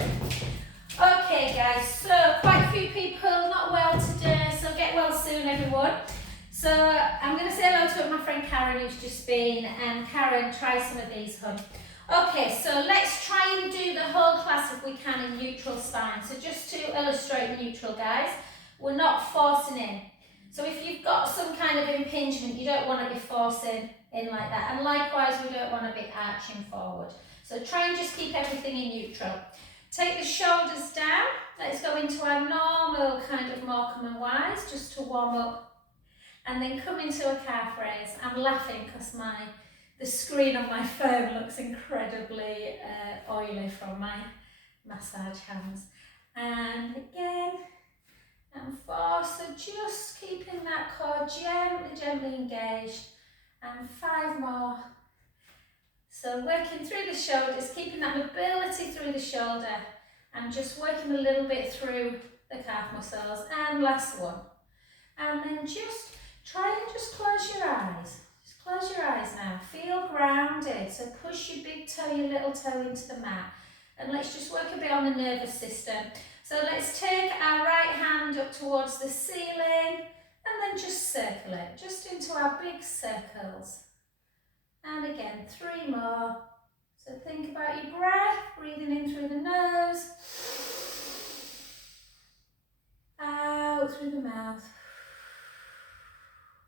Okay guys, so quite a few people not well today, so get well soon everyone. So I'm going to say hello to my friend Karen who's just been, and Karen, try some of these, hun. Okay, so let's try and do the whole class if we can in neutral spine. So just to illustrate neutral guys, we're not forcing in. So if you've got some kind of impingement, you don't want to be forcing in like that. And likewise, we don't want to be arching forward. So try and just keep everything in neutral. Take the shoulders down. Let's go into our normal kind of Morecambe and Wise just to warm up. And then come into a calf raise. I'm laughing because the screen on my phone looks incredibly oily from my massage hands. And again, and 4. So just keeping that core gently engaged. And 5 more. So working through the shoulders, keeping that mobility through the shoulder and just working a little bit through the calf muscles. And last one. And then just try and just close your eyes. Just close your eyes now. Feel grounded. So push your big toe, your little toe into the mat. And let's just work a bit on the nervous system. So let's take our right hand up towards the ceiling and then just circle it, just into our big circles. And again, 3 more. So think about your breath, breathing in through the nose, out through the mouth.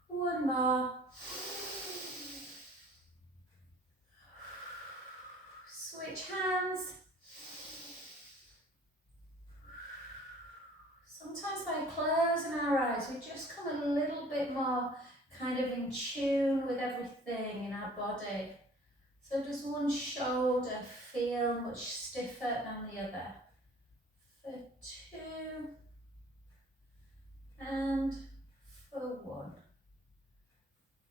1 more. Switch hands. Sometimes by closing our eyes, we just come a little bit more kind of in tune with everything in our body. So does one shoulder feel much stiffer than the other? For 2 and for 1.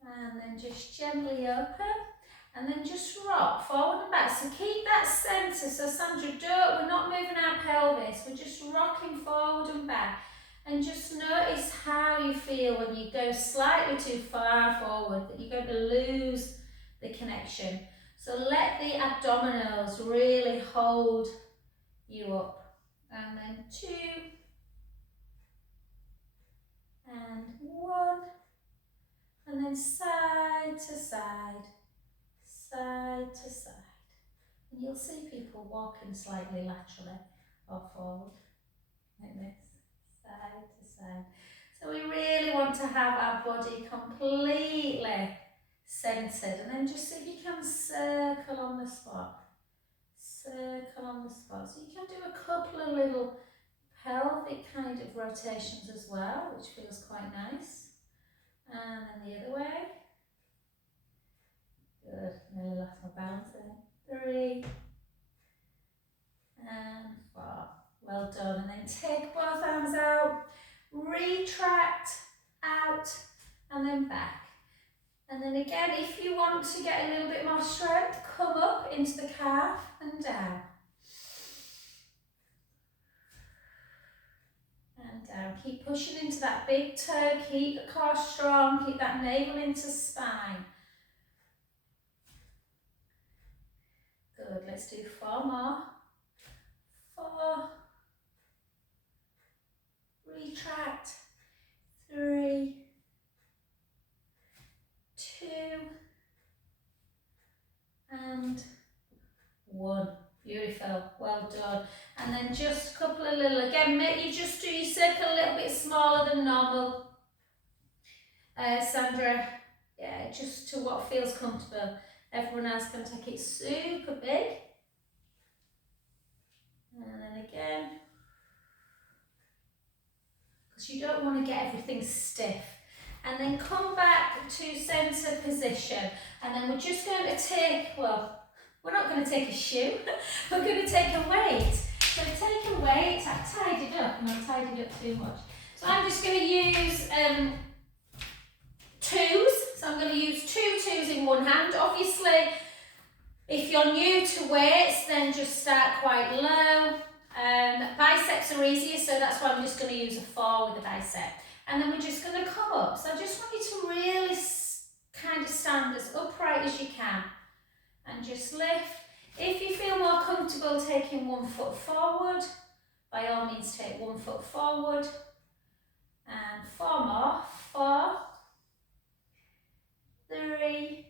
And then just gently open and then just rock forward and back. So keep that centre. So Sandra, we're not moving our pelvis, we're just rocking forward and back. And just notice how you feel when you go slightly too far forward, that you're going to lose the connection. So let the abdominals really hold you up. And then 2 and 1. And then side to side, side to side. And you'll see people walking slightly laterally or forward, like this, side to side. So we really want to have our body completely centered, and then just see if you can circle on the spot. Circle on the spot. So you can do a couple of little pelvic kind of rotations as well, which feels quite nice. And then the other way. Good, nearly lost my balance there. 3 and 4. Well done. And then take both arms out, retract out, and then back. And then again, if you want to get a little bit more strength, come up into the calf and down. And down. Keep pushing into that big toe, keep the core strong, keep that navel into spine. Good, let's do 4 more. 4. Retract. 3. 2. And 1. Beautiful, well done. And then just a couple of little, again, make you just do your circle a little bit smaller than normal. Sandra, yeah, just to what feels comfortable. Everyone else can take it super big. And then again. Because you don't want to get everything stiff. And then come back to centre position. And then we're just going to take, well, we're not going to take a shoe, we're going to take a weight. So take a weight, I've tied it up, and I've tied it up too much. So I'm just going to use 2s. So I'm going to use 2 2s in one hand. Obviously, if you're new to weights, then just start quite low. Biceps are easier, so that's why I'm just going to use a 4 with a bicep. And then we're just going to come up. So I just want you to really kind of stand as upright as you can. And just lift. If you feel more comfortable taking 1 foot forward, by all means take 1 foot forward. And 4 more. 4, 3,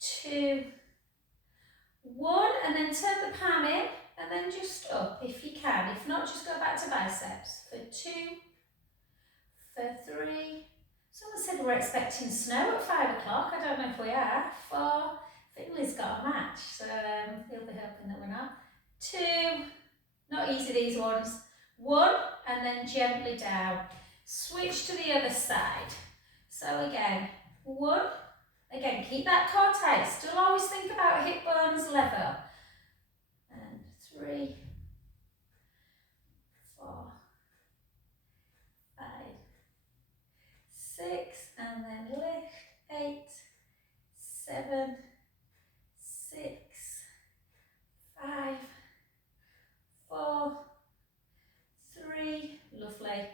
2, 1. And then turn the palm in and then just up if you can. If not, just go back to biceps. For 2, for 3. Someone said we're expecting snow at 5 o'clock. I don't know if we are. 4. Finley's got a match, so he'll be hoping that we're not. 2. Not easy, these ones. 1, and then gently down. Switch to the other side. So again, 1. Again, keep that core tight. Still always think about hip bones level. And 3, 4, 5, 6, and then lift. 8, 7, 6, 5, 4, 3, lovely,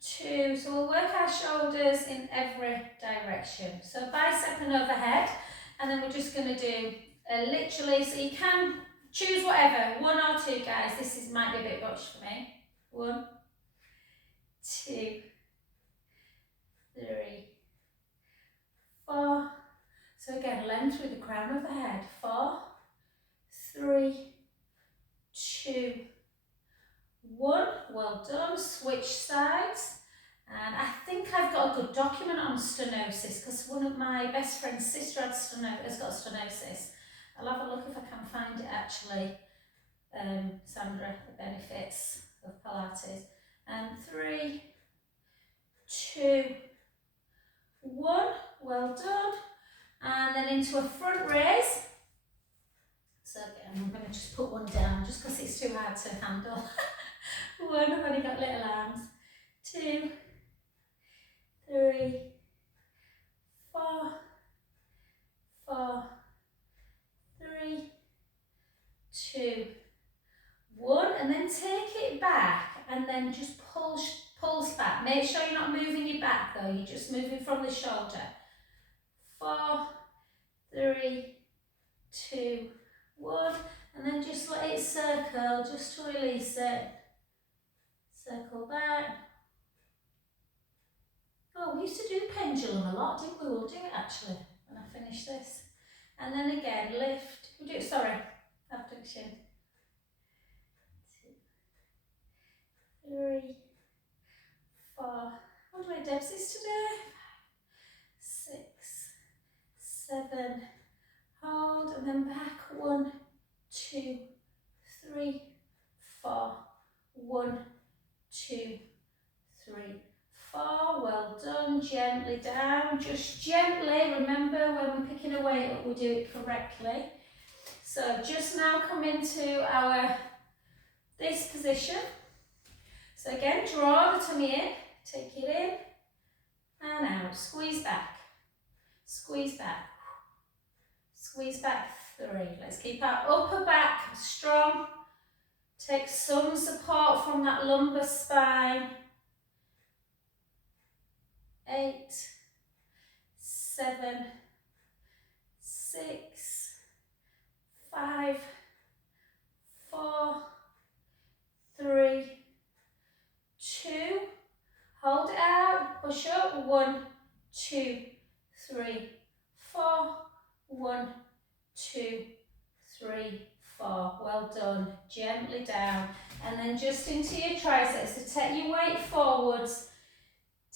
2. So we'll work our shoulders in every direction. So bicep and overhead, and then we're just going to do literally, so you can choose whatever, 1 or 2 guys. This might be a bit much for me. 1, 2, 3, 4. So again, length through the crown of the head. 4, 3, 2, 1. Well done. Switch sides. And I think I've got a good document on stenosis because one of my best friend's sister has got stenosis. I'll have a look if I can find it actually. Sandra, the benefits of Pilates. And 3, 2, 1. Well done. And then into a front raise. So again, I'm going to just put 1 down just because it's too hard to handle. 1, I've only got little arms. 2, 3, 4, 4, 3, 2, 1. And then take it back and then just pulse back. Make sure you're not moving your back though, you're just moving from the shoulder. 4, 3, 2, 1. And then just let it circle, just to release it. Circle back. Oh, we used to do pendulum a lot, didn't we? We'll do it actually when I finish this. And then again, lift. We do, sorry, abduction. 2, 3, 4. What do my Debs is today? 6, 7. Hold and then back. 1, 2, 3, 4. 1, 2, 3, 4. Well done. Gently down. Just gently. Remember, when we're picking a weight up, we do it correctly. So just now come into this position. So again, draw the tummy in. Take it in and out. Squeeze back. Squeeze back. Squeeze back. 3. Let's keep our upper back strong. Take some support from that lumbar spine. 8, 7, 6, 5, 4, 3, 2. Hold it out. Push up. 1, 2, 3, 4. 1, 2, 3, 4. Well done. Gently down. And then just into your triceps. So take your weight forwards.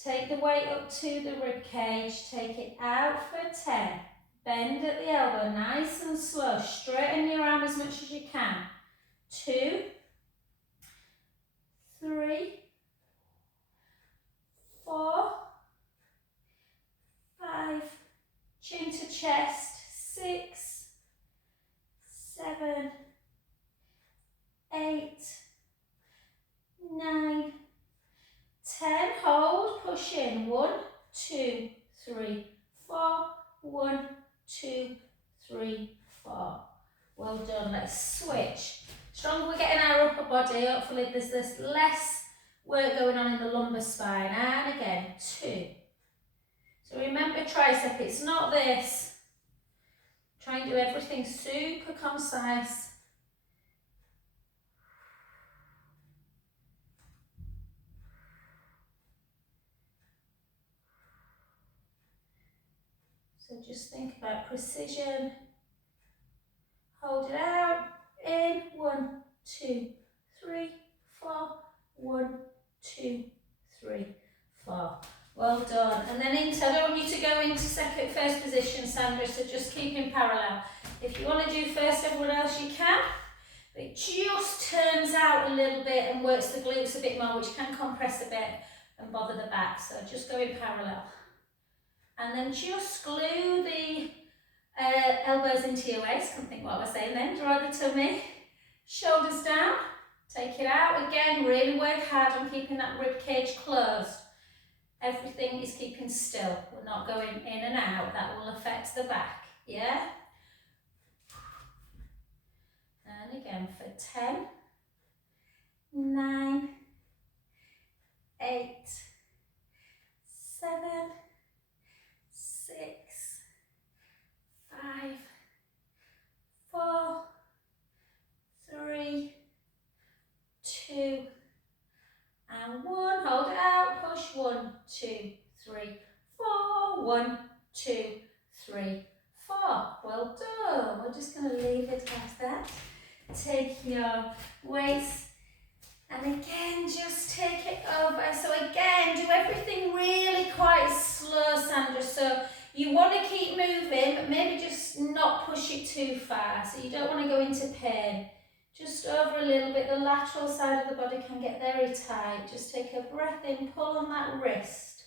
Take the weight up to the rib cage. Take it out for 10. Bend at the elbow. Nice and slow. Straighten your arm as much as you can. 2, 3, 4, 5. Chin to chest. 6, 7, 8, 9, 10. Hold, push in. 1, 2, 3, 4. 1, 2, 3, 4. Well done. Let's switch. Stronger we're getting our upper body. Hopefully there's this less work going on in the lumbar spine. And again, 2. So remember tricep, it's not this. Try and do everything super concise. So just think about precision. Hold it out. In. 1, 2, 3, 4. 1, 2, 3, 4. Well done. And then into, I don't want you to go into first position, Sandra, so just keep in parallel. If you want to do first, everyone else, you can. But it just turns out a little bit and works the glutes a bit more, which can compress a bit and bother the back. So just go in parallel. And then just glue the elbows into your waist. Can't think what I was saying then. Draw the tummy. Shoulders down. Take it out. Again, really work hard on keeping that rib cage closed. Everything is keeping still. We're not going in and out. That will affect the back. Yeah? And again for 10, 9, 8, 7, 6, 5, 4, 3, 2, and 1. Hold it out. Push. 1, 2, 3, 4. 1, 2, 3, 4. Well done. We're just going to leave it like that. Take your waist and again just take it over. So again, do everything really quite slow, Sandra. So you want to keep moving, but maybe just not push it too far. So you don't want to go into pain. Just over a little bit. The lateral side of the body can get very tight. Just take a breath in, pull on that wrist.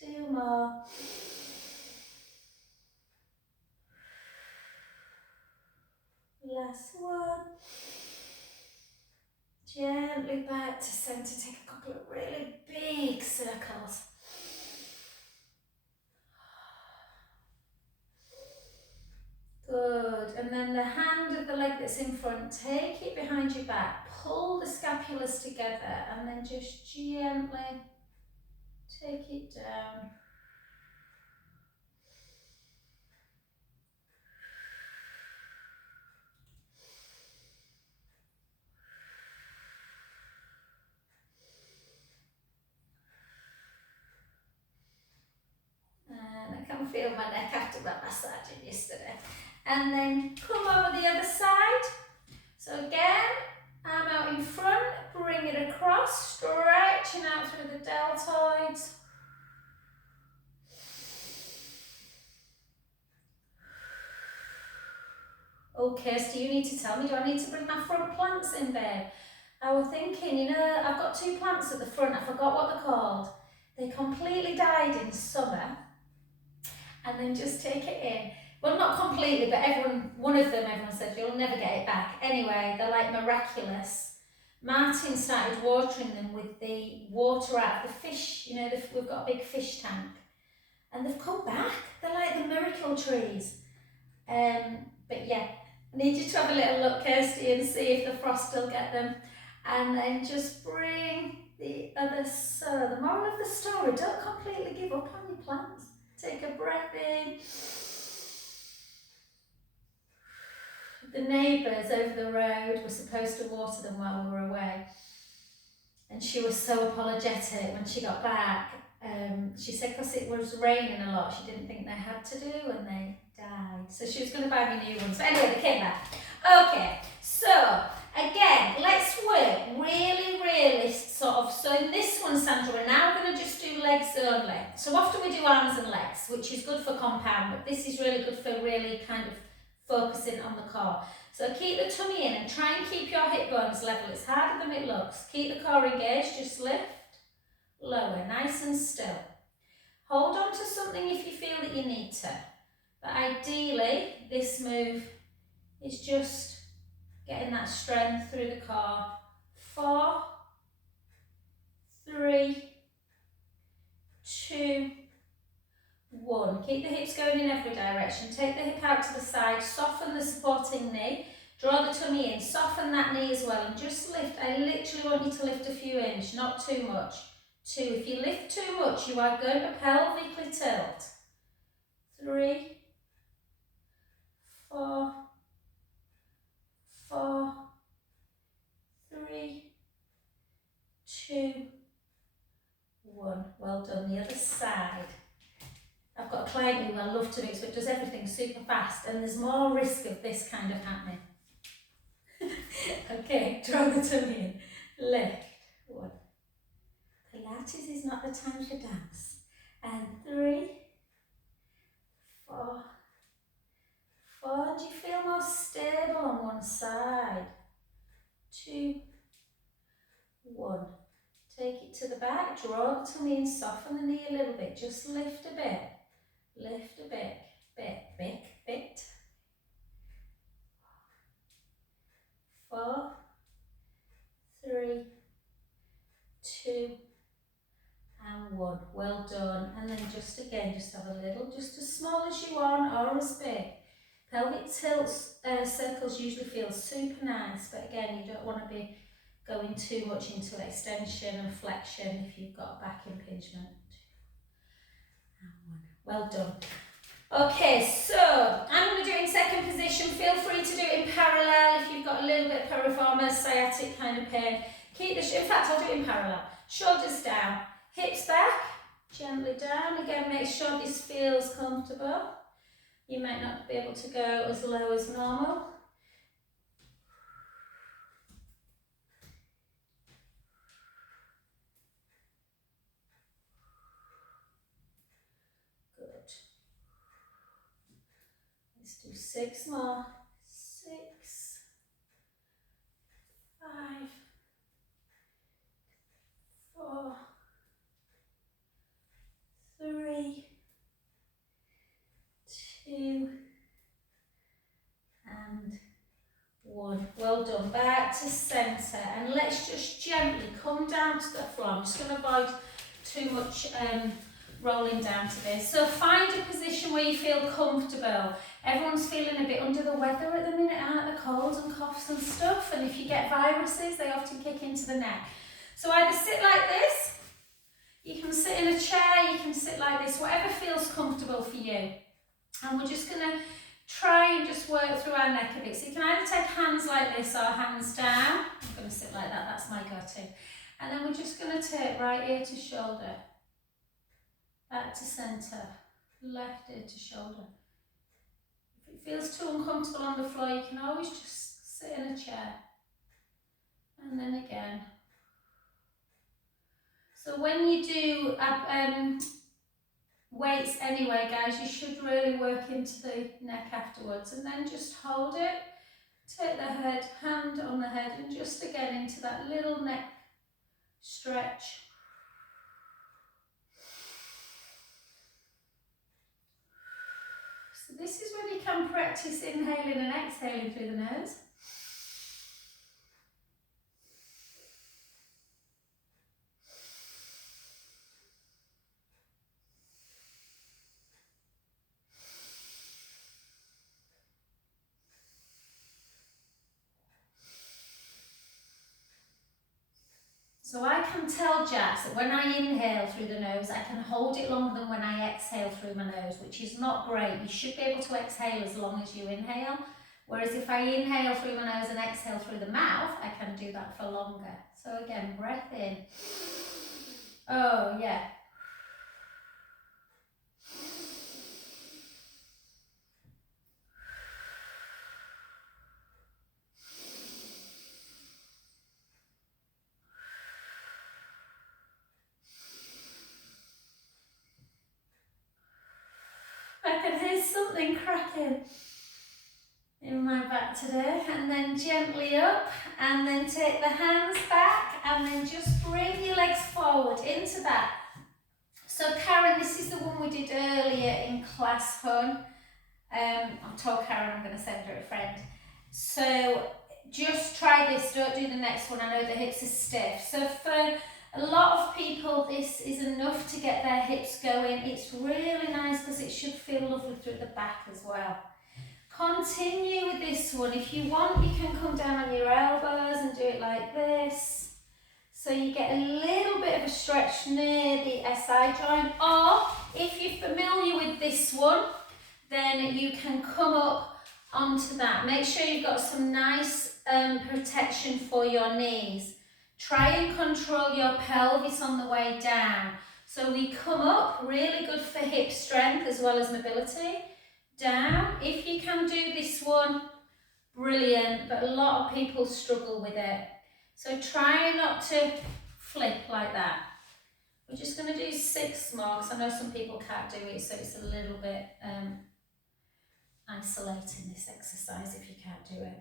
Two more. Last one. Gently back to centre. Take a couple of really big circles. Good. And then the hand of the leg that's in front, take it behind your back. Pull the scapulas together and then just gently take it down. And I can feel my neck after my massaging yesterday. And then come over the other side. So again, arm out in front, bring it across, stretching out through the deltoids. Oh, Kirsty, you need to tell me, do I need to bring my front plants in, babe? I was thinking, you know, I've got 2 plants at the front, I forgot what they're called. They completely died in summer. And then just take it in. Well, not completely, but everyone said, you'll never get it back. Anyway, they're like miraculous. Martin started watering them with the water out of the fish. You know, we've got a big fish tank. And they've come back. They're like the miracle trees. But yeah, I need you to have a little look, Kirsty, and see if the frost will get them. And then just bring the other side. The moral of the story, don't completely give up on your plants. Take a breath in. The neighbours over the road were supposed to water them while we were away. And she was so apologetic when she got back. She said because it was raining a lot, she didn't think they had to do, and they died. So she was going to buy me new ones. But anyway, they came back. Okay, so again, let's work really sort of. So in this one, Sandra, we're now going to just do legs only. So often we do arms and legs, which is good for compound, but this is really good for really kind of focusing on the core. So keep the tummy in and try and keep your hip bones level. It's harder than it looks. Keep the core engaged, just lift, lower, nice and still. Hold on to something if you feel that you need to. But ideally, this move is just getting that strength through the core. 4, 3, 2, 1. Keep the hips going in every direction. Take the hip out to the side, soften the supporting knee. Draw the tummy in, soften that knee as well, and just lift. I literally want you to lift a few inches, not too much. 2. If you lift too much, you are going to pelvically tilt. 3, 4, 4, 3, 2, 1. Well done. The other side. I've got a client who I love to mix, but does everything super fast, and there's more risk of this kind of happening. Okay, draw the tummy in. Lift. 1. Pilates is not the time for dance. And 3, 4, 4. Do you feel more stable on one side? 2, 1. Take it to the back, draw the tummy in, soften the knee a little bit, just lift a bit. Lift a bit, bit. 4, 3, 2, and 1. Well done. And then just again, just have a little, just as small as you want or as big. Pelvic tilts, circles usually feel super nice, but again, you don't want to be going too much into extension and flexion if you've got back impingement. And 1. Well done. Okay, so I'm going to do it in second position. Feel free to do it in parallel if you've got a little bit of piriformis, sciatic kind of pain. Keep the, in fact, I'll do it in parallel. Shoulders down, hips back, gently down. Again, make sure this feels comfortable. You might not be able to go as low as normal. Let's do 6 more. 6, 5, 4, 3, 2, and 1. Well done. Back to centre, and let's just gently come down to the floor. I'm just going to avoid too much rolling down to this. So find a position where you feel comfortable. Everyone's feeling a bit under the weather at the minute, aren't they? Colds and coughs and stuff, and if you get viruses, they often kick into the neck. So either sit like this, you can sit in a chair, you can sit like this, whatever feels comfortable for you. And we're just going to try and just work through our neck a bit. So you can either take hands like this or hands down. I'm going to sit like that, that's my go-to. And then we're just going to take right ear to shoulder, back to centre, left ear to shoulder. If it feels too uncomfortable on the floor, you can always just sit in a chair. And then again. So when you do weights anyway, guys, you should really work into the neck afterwards, and then just hold it, take the head, hand on the head, and just again into that little neck stretch. So this is when you can practice inhaling and exhaling through the nose. So I can tell Jax that when I inhale through the nose, I can hold it longer than when I exhale through my nose, which is not great. You should be able to exhale as long as you inhale. Whereas if I inhale through my nose and exhale through the mouth, I can do that for longer. So again, breath in. Oh, yeah. I can hear something cracking in my back today. And then gently up, and then take the hands back, and then just bring your legs forward into that. So Karen, this is the one we did earlier in class, hun. I told Karen I'm going to send her a friend. So just try this, don't do the next one. I know the hips are stiff. So for a lot of people, this is enough to get their hips going. It's really nice because it should feel lovely through the back as well. Continue with this one. If you want, you can come down on your elbows and do it like this. So you get a little bit of a stretch near the SI joint. Or if you're familiar with this one, then you can come up onto that. Make sure you've got some nice protection for your knees. Try and control your pelvis on the way down. So we come up, really good for hip strength as well as mobility. Down, if you can do this one, brilliant, but a lot of people struggle with it. So try not to flip like that. We're just going to do 6 more because I know some people can't do it, so it's a little bit isolating, this exercise, if you can't do it.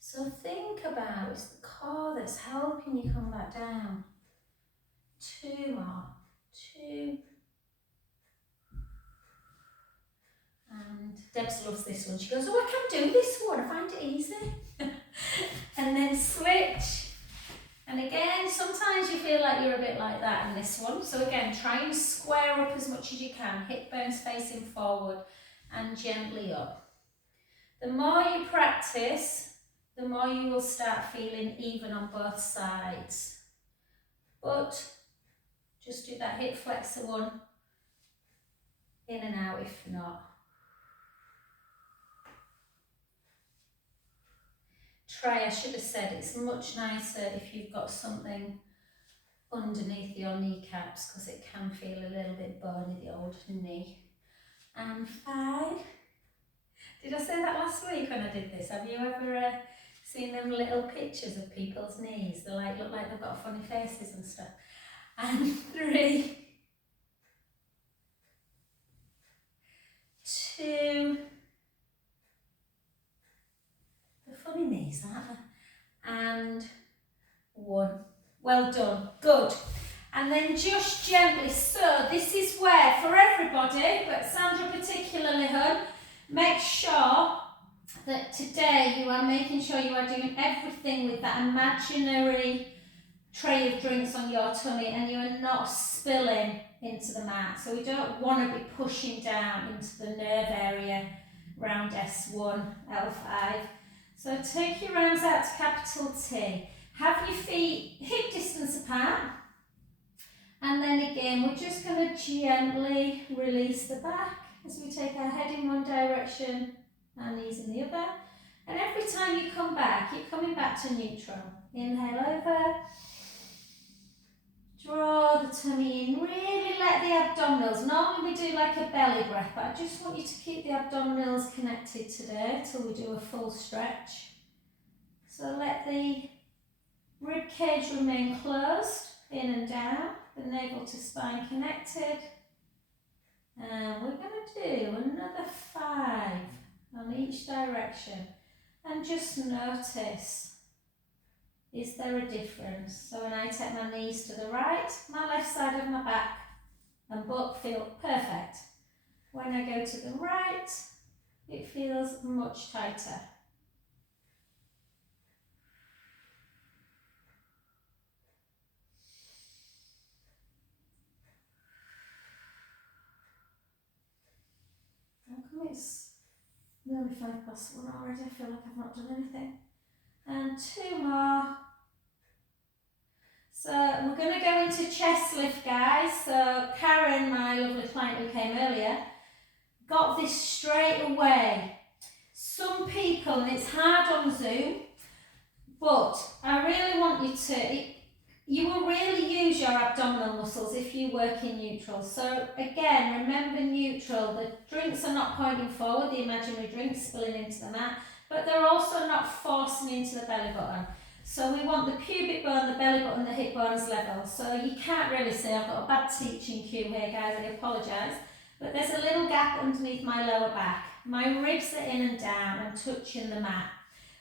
So think about it's the core that's helping you come back down. 2 more. 2. And Debs loves this one. She goes, oh, I can do this one. I find it easy. And then switch. And again, sometimes you feel like you're a bit like that in this one. So again, try and square up as much as you can. Hip bones facing forward and gently up. The more you practice, the more you will start feeling even on both sides. But just do that hip flexor one. In and out if not. Try, I should have said, it's much nicer if you've got something underneath your kneecaps because it can feel a little bit bony, the old knee. And 5. Did I say that last week when I did this? Have you ever seen them little pictures of people's knees? They look like they've got funny faces and stuff. And 3, 2, they're funny knees, aren't they? And 1. Well done, good. And then just gently, so this is where, for everybody, but Sandra particularly, make sure that today you are making sure you are doing everything with that imaginary tray of drinks on your tummy and you are not spilling into the mat. So we don't want to be pushing down into the nerve area around S1, L5. So take your arms out to capital T. Have your feet hip distance apart. And then again, we're just going to gently release the back as we take our head in one direction, our knees in the other. And every time you come back, you're coming back to neutral. Inhale over. Draw the tummy in. Really let the abdominals, normally we do like a belly breath, but I just want you to keep the abdominals connected today till we do a full stretch. So let the rib cage remain closed, in and down, the navel to spine connected. And we're going to do another 5 on each direction. And just notice, is there a difference? So when I take my knees to the right, my left side of my back and butt feel perfect. When I go to the right, it feels much tighter. It's nearly 1:05 already. I feel like I've not done anything. And 2 more. So we're going to go into chest lift, guys. So Karen, my lovely client who came earlier, got this straight away. Some people, and it's hard on Zoom, but I really want you to, you will really use your abdominal muscles if you work in neutral. So again, remember neutral, the drinks are not pointing forward, the imaginary drinks spilling into the mat, but they're also not forcing into the belly button. So we want the pubic bone, the belly button, the hip bones level. So you can't really say, I've got a bad teaching cue here, guys, I apologise, but there's a little gap underneath my lower back. My ribs are in and down and touching the mat.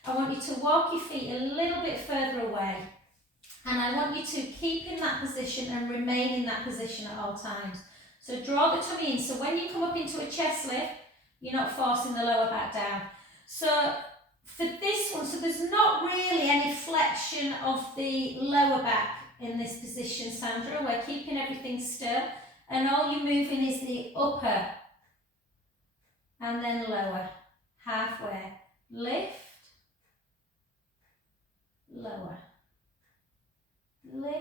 I want you to walk your feet a little bit further away. And I want you to keep in that position and remain in that position at all times. So draw the tummy in. So when you come up into a chest lift, you're not forcing the lower back down. So for this one, so there's not really any flexion of the lower back in this position, Sandra. We're keeping everything still. And all you're moving is the upper and then lower, halfway, lift, lower, lift,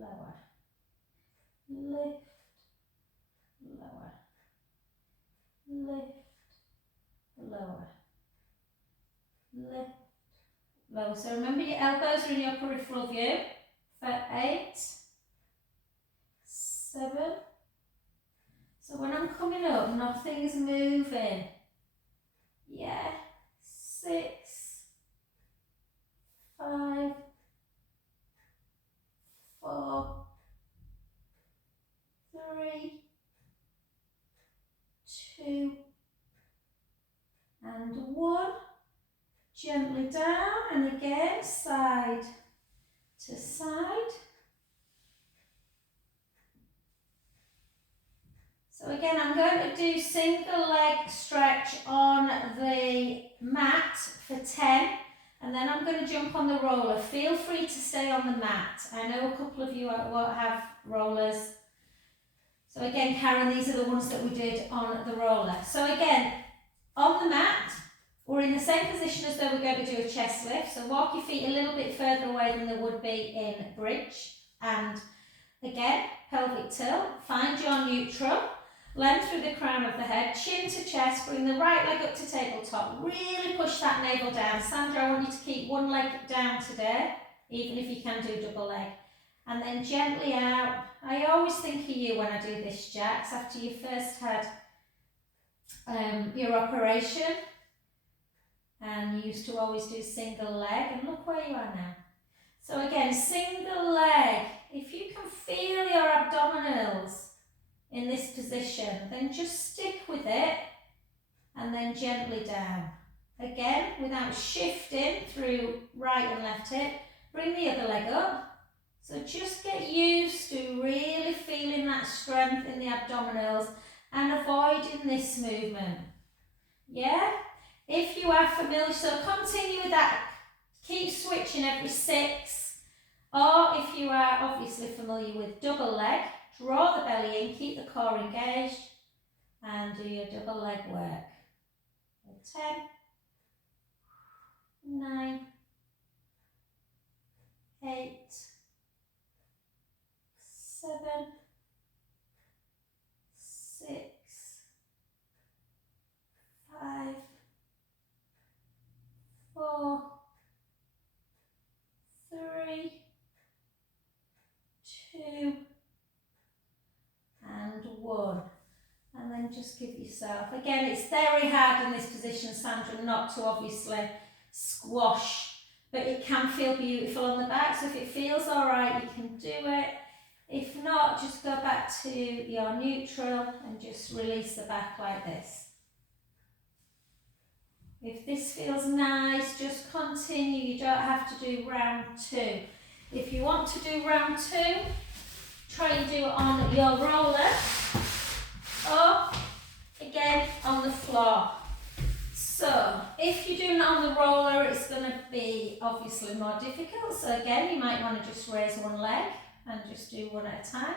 lower, lift, lower, lift, lower, lift, lower. So remember your elbows are in your peripheral view for 8, 7. So when I'm coming up, nothing's moving. Yeah, 6, 5, 4, 3, 2, and 1. Gently down, and again, side to side. So again, I'm going to do single leg stretch on the mat for 10, and then I'm going to jump on the roller. Feel free to stay on the mat. I know a couple of you won't have rollers. So again, Karen, these are the ones that we did on the roller. So again, on the mat, we're in the same position as though we're going to do a chest lift. So walk your feet a little bit further away than they would be in bridge. And again, pelvic tilt, find your neutral. Length through the crown of the head, chin to chest, bring the right leg up to tabletop. Really push that navel down. Sandra, I want you to keep one leg down today, even if you can do double leg. And then gently out. I always think of you when I do this, Jax, after you first had your operation. And you used to always do single leg, and look where you are now. So again, single leg. If you can feel your abdominals in this position, then just stick with it and then gently down. Again, without shifting through right and left hip, bring the other leg up. So just get used to really feeling that strength in the abdominals and avoiding this movement. Yeah? If you are familiar, so continue with that. Keep switching every 6. Or if you are obviously familiar with double leg, draw the belly in, keep the core engaged, and do your double leg work. 10, 9, 8, 7, 6, 5, 4, 3, 2, and 1. And then just give yourself, again, it's very hard in this position, Sandra, not to obviously squash, but it can feel beautiful on the back. So if it feels all right, you can do it. If not, just go back to your neutral and just release the back like this. If this feels nice, just continue. You don't have to do round 2. If you want to do round 2, try and do it on your roller, or again on the floor. So if you're doing it on the roller, it's going to be obviously more difficult. So again, you might want to just raise one leg and just do one at a time,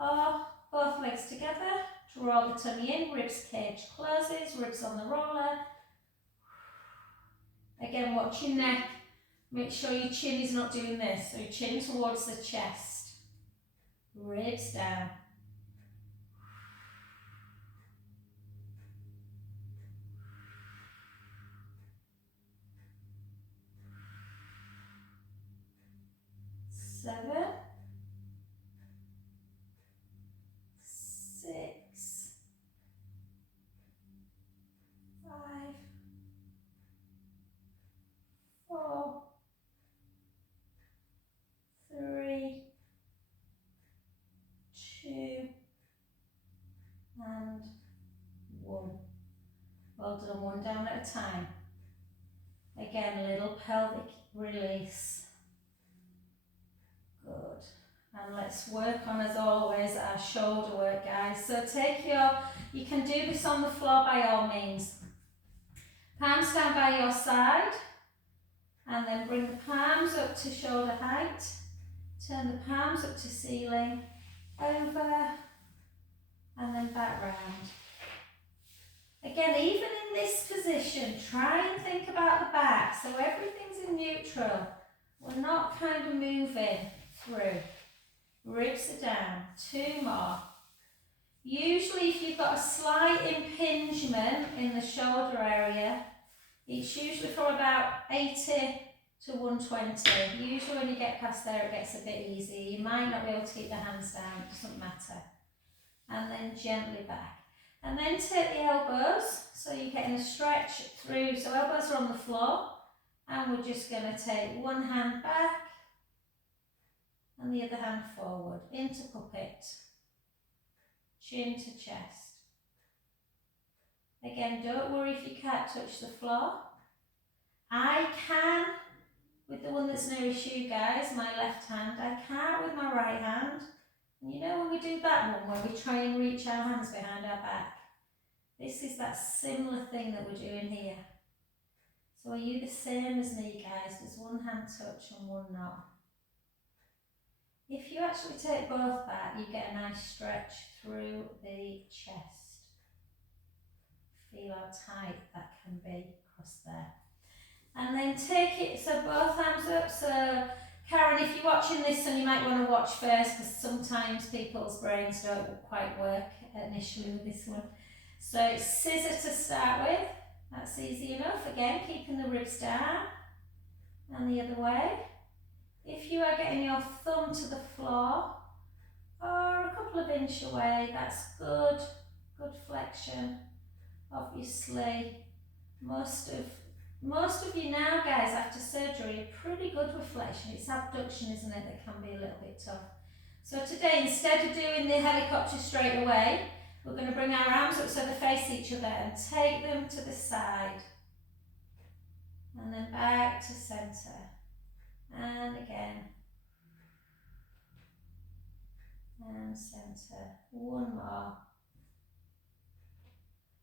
or both legs together. Draw the tummy in, ribs cage closes, ribs on the roller. Again, watch your neck. Make sure your chin is not doing this. So your chin towards the chest. Ribs down. Seven, 6, 5, 4, 3, 2, and 1. Well done, one down at a time. Again, a little pelvic release. Good. And let's work on, as always, our shoulder work, guys. So you can do this on the floor by all means. Palms down by your side, and then bring the palms up to shoulder height. Turn the palms up to ceiling, over, and then back round. Again, even in this position, try and think about the back so everything's in neutral. We're not kind of moving through. Ribs are down. 2 more. Usually if you've got a slight impingement in the shoulder area, it's usually from about 80 to 120. Usually when you get past there it gets a bit easier. You might not be able to keep the hands down, it doesn't matter. And then gently back. And then take the elbows, so you're getting a stretch through, so elbows are on the floor, and we're just going to take one hand back and the other hand forward, into puppet, chin to chest. Again, don't worry if you can't touch the floor. I can, with the one that's nearest you guys, my left hand, I can't with my right hand. And you know when we do that one, where we try and reach our hands behind our back, this is that similar thing that we're doing here. So are you the same as me, guys? Does one hand touch and one not? If you actually take both back, you get a nice stretch through the chest. Feel how tight that can be across there. And then take it, so both hands up. So Karen, if you're watching this one, you might want to watch first, because sometimes people's brains don't quite work initially with this one. So it's scissor to start with, that's easy enough. Again, keeping the ribs down, and the other way. If you are getting your thumb to the floor, or a couple of inches away, that's good, good flexion. Obviously, most of you now, guys, after surgery, are pretty good with flexion. It's abduction, isn't it, that can be a little bit tough. So today, instead of doing the helicopter straight away, we're going to bring our arms up so they face each other and take them to the side. And then back to centre. And again. And centre. One more.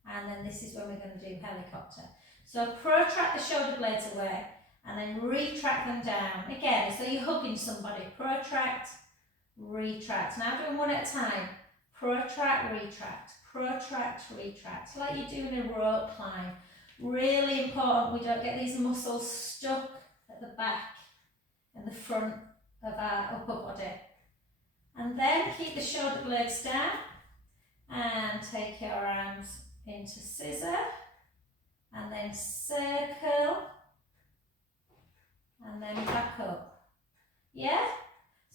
And then this is when we're going to do helicopter. So protract the shoulder blades away and then retract them down. Again, so you're hugging somebody. Protract, retract. Now doing one at a time. Protract, retract, protract, retract, like you're doing a rope climb. Really important we don't get these muscles stuck at the back and the front of our upper body. And then keep the shoulder blades down and take your arms into scissor and then circle and then back up. Yeah?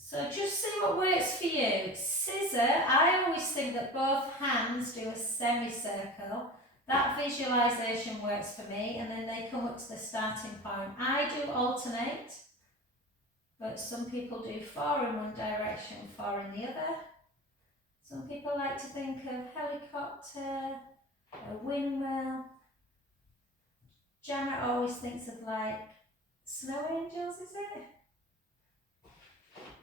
So just see what works for you. Scissor, I always think that both hands do a semicircle. That visualisation works for me, and then they come up to the starting point. I do alternate, but some people do 4 in one direction, 4 in the other. Some people like to think of helicopter, a windmill. Janet always thinks of like snow angels, is it?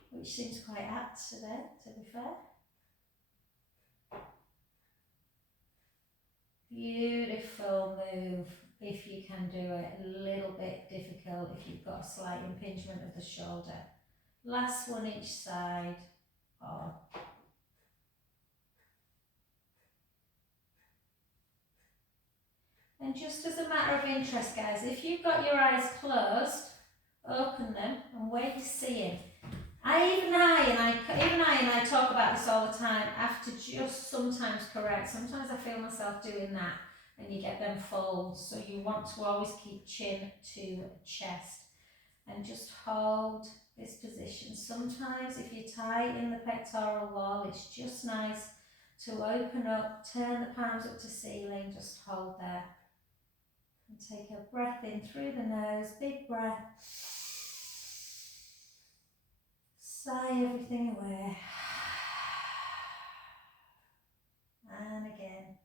Which seems quite apt today, to be fair. Beautiful move if you can do it. A little bit difficult if you've got a slight impingement of the shoulder. Last one each side. Oh. And just as a matter of interest, guys, if you've got your eyes closed, open them and wait to see him. Even I and I talk about this all the time, have to just sometimes correct. Sometimes I feel myself doing that and you get them folds. So you want to always keep chin to chest and just hold this position. Sometimes if you're tight in the pectoral wall, it's just nice to open up, turn the palms up to ceiling, just hold there. And take a breath in through the nose, big breath. Sigh everything away. And again.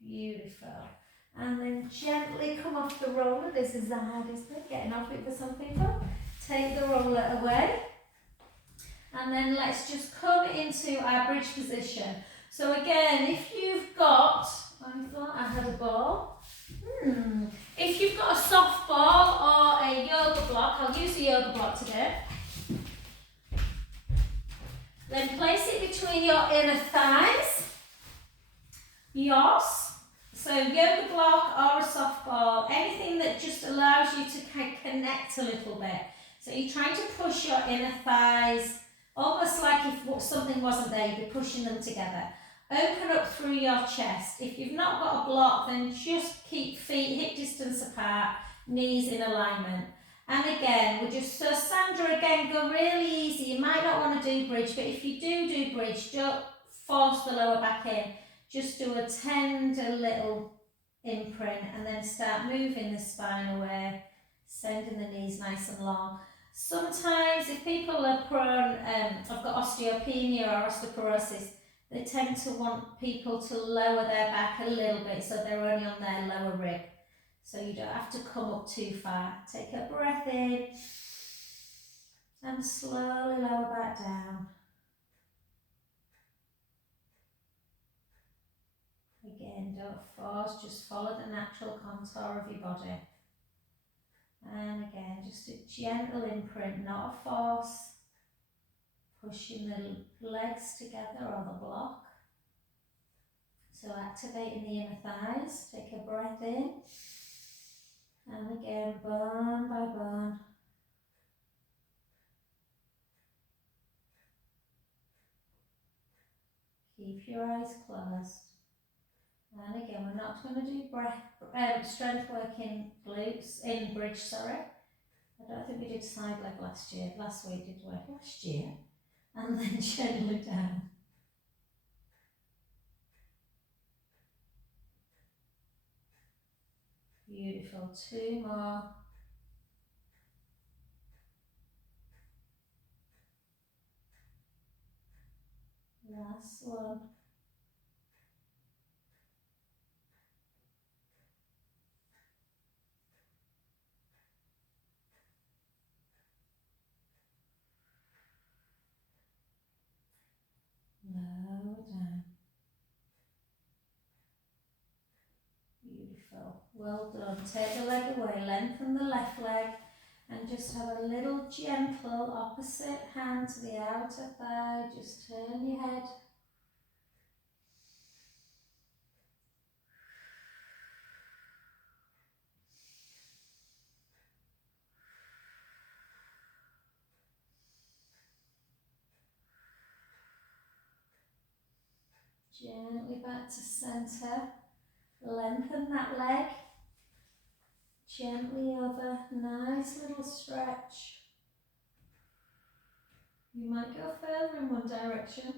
Beautiful. And then gently come off the roller. This is hard, isn't it? Getting off it for some people. Take the roller away. And then let's just come into our bridge position. So again, if you've got, I thought I had a ball. If you've got a soft ball or a yoga block, I'll use a yoga block today. So yoga block or a softball, anything that just allows you to kind of connect a little bit. So you're trying to push your inner thighs, almost like if something wasn't there, you'd be pushing them together. Open up through your chest. If you've not got a block, then just keep feet hip distance apart, knees in alignment. And again, so Sandra, again, go really easy. You might not want to do bridge, but if you do bridge, don't force the lower back in. Just do a tender little imprint and then start moving the spine away, sending the knees nice and long. Sometimes if people are prone, have got osteopenia or osteoporosis, they tend to want people to lower their back a little bit so they're only on their lower rib. So you don't have to come up too far. Take a breath in and slowly lower back down. Again, don't force, just follow the natural contour of your body. And again, just a gentle imprint, not a force. Pushing the legs together or the block. So activating the inner thighs. Take a breath in. And again, bone by bone. Keep your eyes closed. And again, we're not going to do strength work in glutes, in bridge, sorry. I don't think we did side leg last week, did we? Last year. And then gently down. Beautiful, 2 more. Last one. Lower down. Beautiful. Well done. Take the leg away, lengthen the left leg and just have a little gentle opposite hand to the outer thigh. Just turn your head. Gently back to centre. Lengthen that leg. Gently over. Nice little stretch. You might go further in one direction.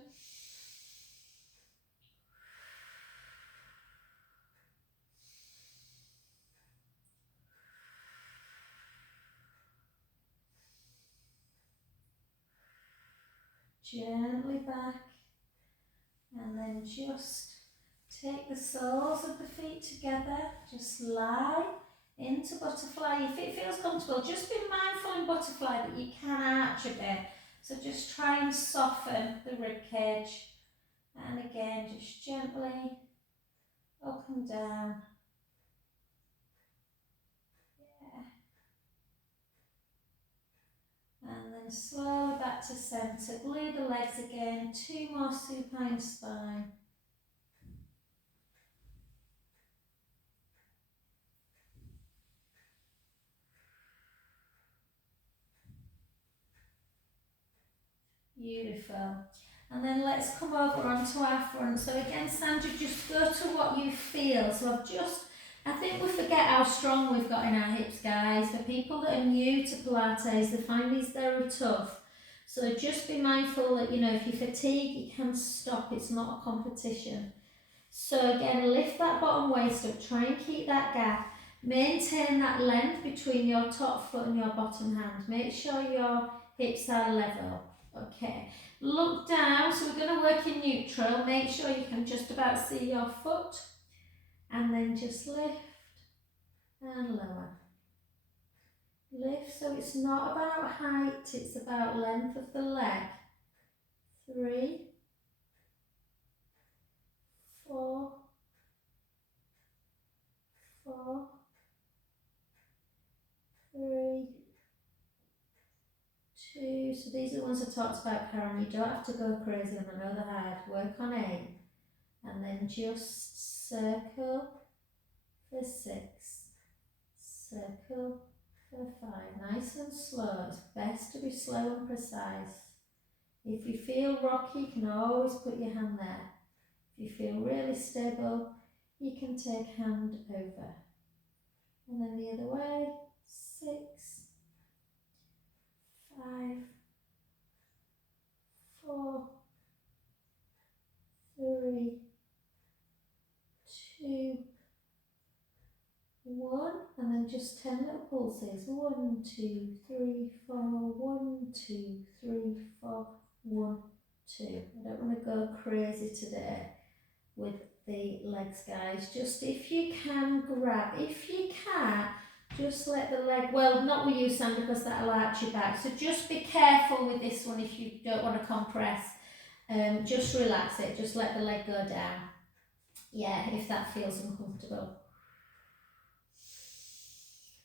Gently back. And then just take the soles of the feet together. Just lie into butterfly. If it feels comfortable, just be mindful in butterfly that you can arch a bit. So just try and soften the rib cage. And again, just gently up and down. Yeah. And then slowly back to centre. Glue the legs again. 2 more supine spine. Beautiful. And then let's come over onto our front. So again, Sandra, just go to what you feel. So I think we forget how strong we've got in our hips, guys. For people that are new to Pilates, they find these very tough. So just be mindful that, if you fatigue, you can stop. It's not a competition. So again, lift that bottom waist up. Try and keep that gap. Maintain that length between your top foot and your bottom hand. Make sure your hips are level. Okay, look down. So we're going to work in neutral. Make sure you can just about see your foot. And then just lift and lower. Lift, so it's not about height, it's about length of the leg. 3, 4, 4, 3, 2. So these are the ones I talked about, Karen. You don't have to go crazy on them, I know they're hard. Work on 8. And then just circle for 6, circle for 5. Nice and slow. It's best to be slow and precise. If you feel rocky, you can always put your hand there. If you feel really stable, you can take hand over. And then the other way, 6, 5, 4, 3, 2, 1, and then just 10 little pulses. 1, 2, 3, 4, 1, 2, 3, 4, 1, 2. I don't want to go crazy today with the legs, guys. Just if you can grab, if you can't, just let the leg, well, not with you, Sam, because that'll arch your back. So just be careful with this one if you don't want to compress. Just relax it, just let the leg go down. Yeah, if that feels uncomfortable.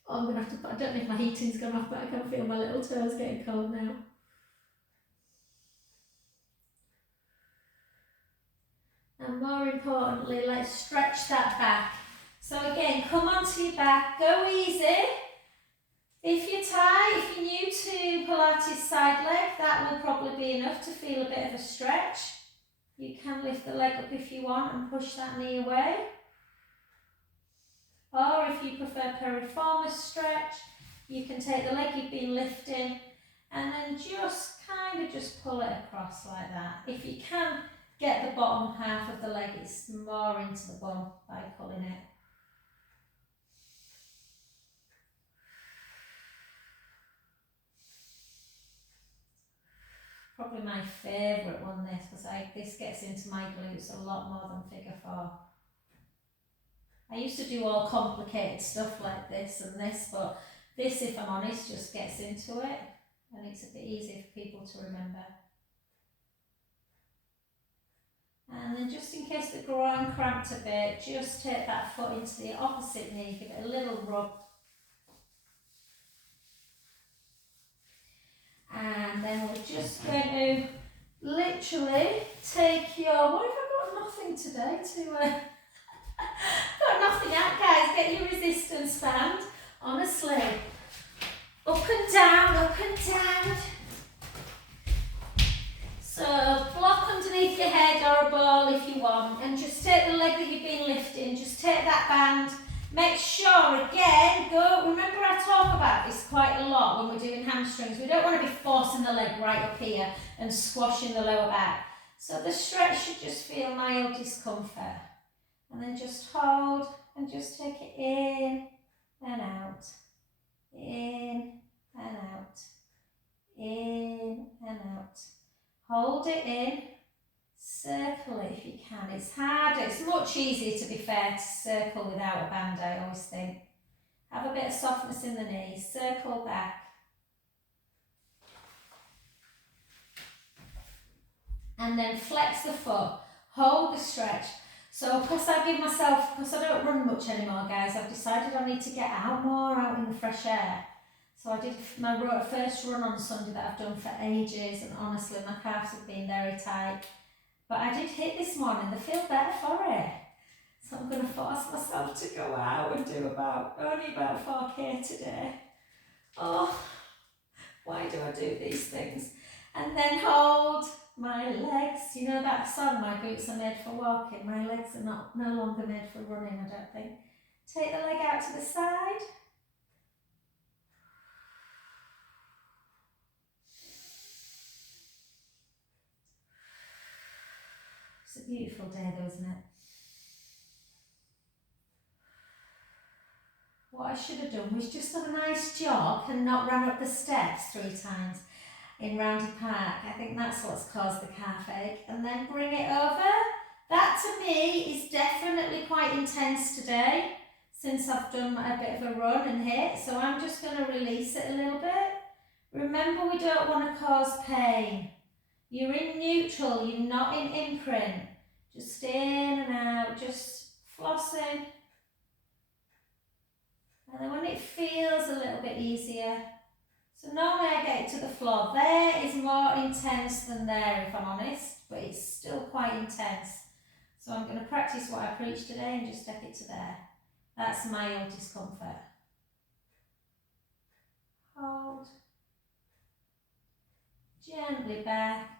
Oh, I'm gonna have to, I don't know if my heating's gone off, but I can feel my little toes getting cold now. And more importantly, let's stretch that back. So again, come onto your back, go easy. If you're tight, if you're new to Pilates side leg, that will probably be enough to feel a bit of a stretch. You can lift the leg up if you want and push that knee away. Or if you prefer piriformis stretch, you can take the leg you've been lifting and then just kind of just pull it across like that. If you can get the bottom half of the leg, it's more into the bum by pulling it. Probably my favourite one, this, because this gets into my glutes a lot more than figure 4. I used to do all complicated stuff like this and this, but this, if I'm honest, just gets into it and it's a bit easier for people to remember. And then just in case the groin cramped a bit, just take that foot into the opposite knee, give it a little rub. And then we're just going to literally take your, why have I got nothing today to, got nothing out, guys, get your resistance band, honestly. Up and down, up and down. So block underneath your head or a ball if you want, and just take the leg that you've been lifting, just take that band. Make sure, again, remember I talk about this quite a lot when we're doing hamstrings. We don't want to be forcing the leg right up here and squashing the lower back. So the stretch should just feel mild discomfort. And then just hold and just take it in and out, in and out, in and out. Hold it in, circle it if you can. It's harder, it's much easier to be fair to circle without a band, I always think. Have a bit of softness in the knees, circle back. And then flex the foot, hold the stretch. So because I give myself, because I don't run much anymore, guys, I've decided I need to get out more, out in the fresh air. So I did my first run on Sunday that I've done for ages, and honestly my calves have been very tight. But I did hit this morning, they feel better for it. So I'm going to force myself to go out and do only about 4k today. Oh, why do I do these things? And then hold my legs. You know that song, my boots are made for walking. My legs are no longer made for running, I don't think. Take the leg out to the side. It's a beautiful day though, isn't it? What I should have done was just have a nice jog and not run up the steps 3 times in Roundy Park. I think that's what's caused the calf ache. And then bring it over. That to me is definitely quite intense today, since I've done a bit of a run and hit. So I'm just going to release it a little bit. Remember, we don't want to cause pain. You're in neutral, you're not in imprint. Just in and out, just flossing. And then when it feels a little bit easier, so normally I get it to the floor. There is more intense than there, if I'm honest, but it's still quite intense. So I'm going to practice what I preach today and just step it to there. That's mild discomfort. Hold. Gently back.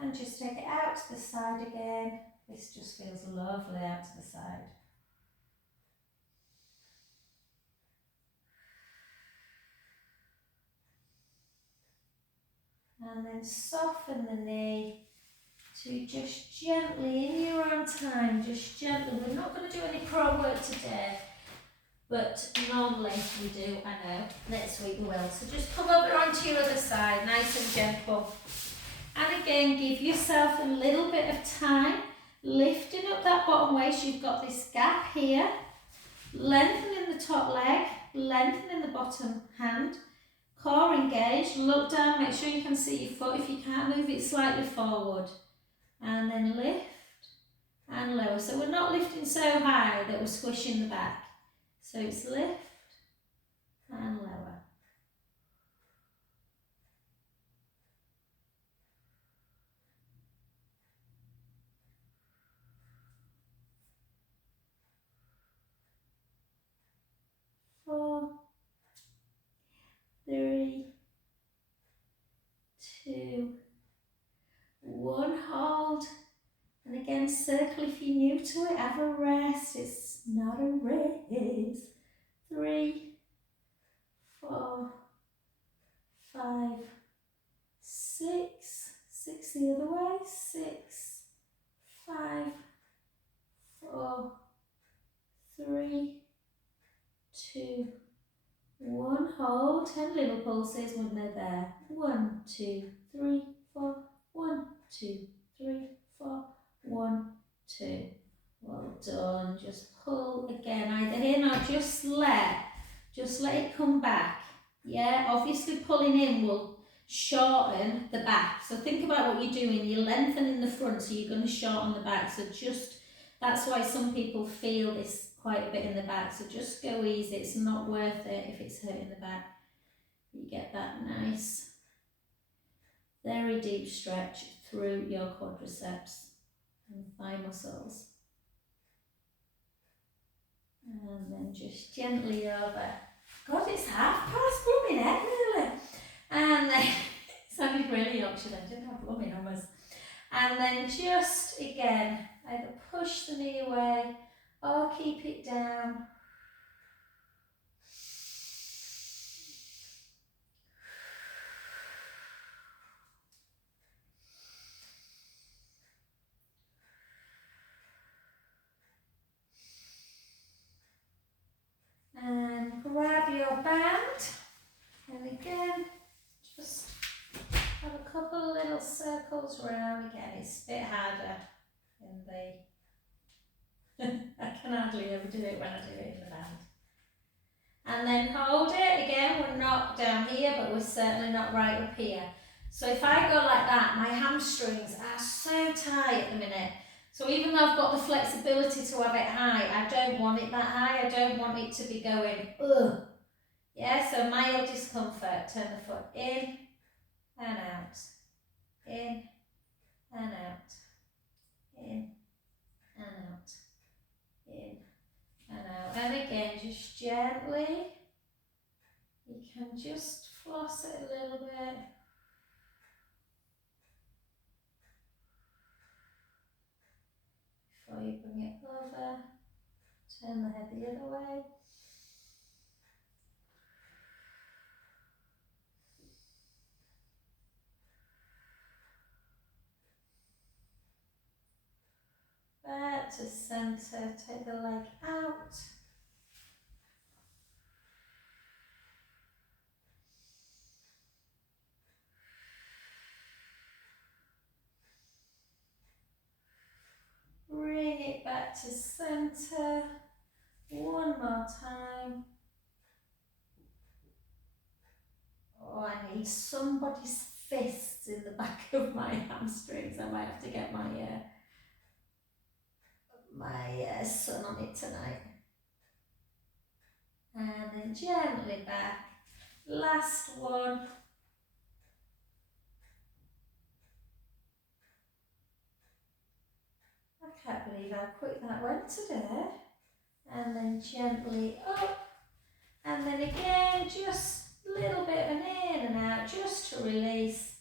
And just take it out to the side again. This just feels lovely out to the side. And then soften the knee to just gently, in your own time, just gently. We're not going to do any pro work today, but normally we do, I know. Next week we will. So just come over onto your other side, nice and gentle. And again, give yourself a little bit of time, lifting up that bottom waist. You've got this gap here, lengthening the top leg, lengthening the bottom hand, core engaged, look down, make sure you can see your foot. If you can't, move it slightly forward. And then lift and lower. So we're not lifting so high that we're squishing the back. So it's lift and lower. Four, three, two, one, hold. And again, circle if you're new to it, have a rest, it's not a race. 3, 4, 5, 6, 6 the other way, 6, 5, 4, 3, 2, 1, hold, 10 little pulses when they're there. 1, 2, 3, 4, 1, 2, 3, 4, 1, 2. Well done. Just pull again, either in or just let it come back. Yeah, obviously pulling in will shorten the back. So think about what you're doing. You're lengthening the front, so you're going to shorten the back. So just, that's why some people feel this quite a bit in the back. So just go easy. It's not worth it if it's hurting the back. You get that nice, very deep stretch through your quadriceps and thigh muscles. And then just gently over. God, it's past blooming head nearly. And then, it sounded really Yorkshire then, didn't have blooming numbers. And then just, again, either push the knee away or keep it down. And grab your band. And again, just have a couple of little circles around. Again, it's a bit harder in the... I can hardly ever do it when I do it in the band. And then hold it. Again, we're not down here, but we're certainly not right up here. So if I go like that, my hamstrings are so tight at the minute. So even though I've got the flexibility to have it high, I don't want it that high. I don't want it to be going, ugh. Yeah, so mild discomfort. Turn the foot in and out. In and out. In and out. In and out. And again, just gently. You can just floss it a little bit. Before you bring it over, turn the head the other way. Back to centre, take the leg out. Bring it back to centre. One more time. Oh, I need somebody's fists in the back of my hamstrings. I might have to get my son on it tonight. And then gently back. Last one. I can't believe how quick that went today. and then gently up, and then again just a little bit of an in and out just to release.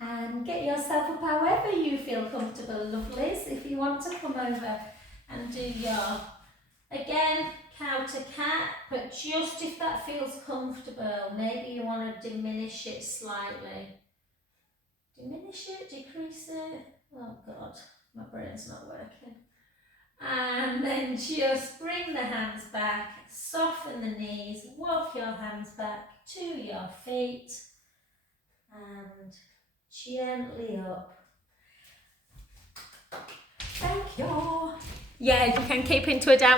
And get yourself up however you feel comfortable, lovelies. If you want to come over and do your, again, cow to cat, but just if that feels comfortable, maybe you want to diminish it slightly. Diminish it, decrease it. Oh God, my brain's not working. And then just bring the hands back, soften the knees, walk your hands back to your feet, and gently up. Thank you. Yeah, you can keep into a down